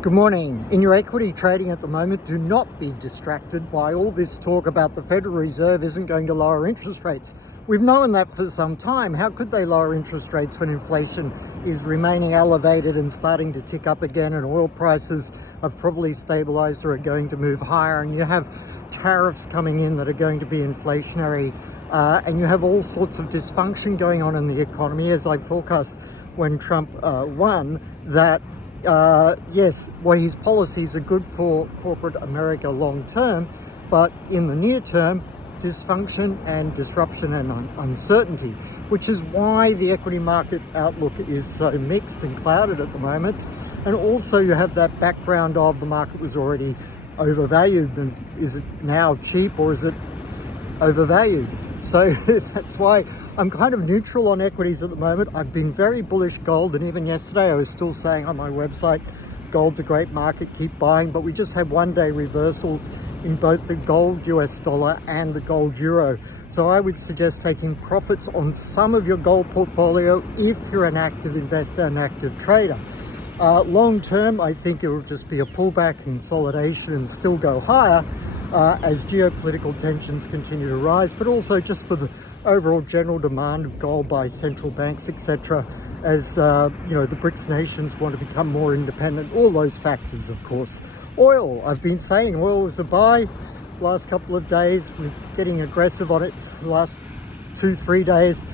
Good morning. In your equity trading at the moment, do not be distracted by all this talk about the Federal Reserve isn't going to lower interest rates. We've known that for some time. How could they lower interest rates when inflation is remaining elevated and starting to tick up again, and oil prices have probably stabilized or are going to move higher, and you have tariffs coming in that are going to be inflationary, and you have all sorts of dysfunction going on in the economy, as I forecast when Trump won, that yes, well, his policies are good for corporate America long term, but in the near term, dysfunction and disruption and uncertainty, which is why the equity market outlook is so mixed and clouded at the moment. And also you have that background of the market was already overvalued, and is it now cheap or is it overvalued? So that's why I'm kind of neutral on equities at the moment. I've been very bullish gold, and even yesterday I was still saying on my website, gold's a great market, keep buying. But we just had one-day reversals in both the gold US dollar and the gold euro. So I would suggest taking profits on some of your gold portfolio if you're an active investor, an active trader. Long term, I think it will just be a pullback, consolidation, and still go higher as geopolitical tensions continue to rise, but also just for the overall general demand of gold by central banks, etc., as you know, the BRICS nations want to become more independent. All those factors, of course. Oil, I've been saying oil is a buy. Last couple of days, we're getting aggressive on it the last 2-3 days,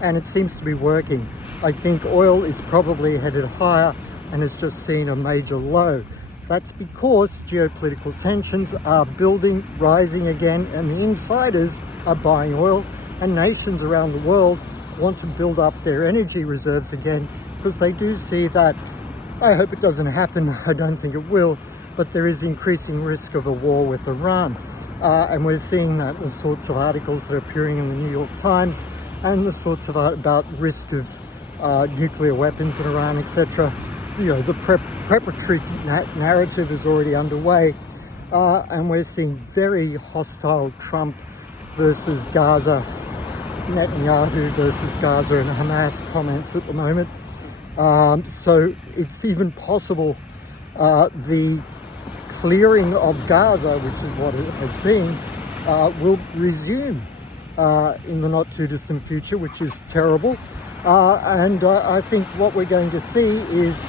and it seems to be working. I think oil is probably headed higher and has just seen a major low. That's because geopolitical tensions are building, rising again, and the insiders are buying oil, and nations around the world want to build up their energy reserves again, because they do see that, I hope it doesn't happen, I don't think it will, but there is increasing risk of a war with Iran. And we're seeing that in the sorts of articles that are appearing in the New York Times, and the sorts of about risk of nuclear weapons in Iran, etc. You know, the preparatory narrative is already underway, and we're seeing very hostile Trump versus Gaza, Netanyahu versus Gaza and Hamas comments at the moment. So it's even possible the clearing of Gaza, which is what it has been, will resume in the not too distant future, which is terrible. And I think what we're going to see is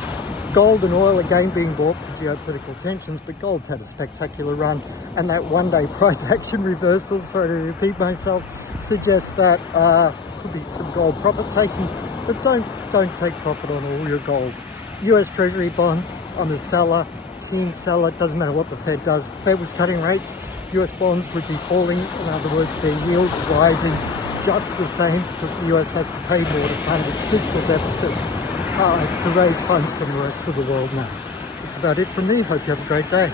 gold and oil again being bought for geopolitical tensions, but gold's had a spectacular run, and that one-day price action reversal, sorry to repeat myself, suggests that could be some gold profit taking, but don't take profit on all your gold. US Treasury bonds, I'm a seller, keen seller. It doesn't matter what the Fed does. Fed was cutting rates, US bonds would be falling. In other words, their yields rising just the same, because the US has to pay more to fund its fiscal deficit to raise funds from the rest of the world now. That's about it from me. Hope you have a great day.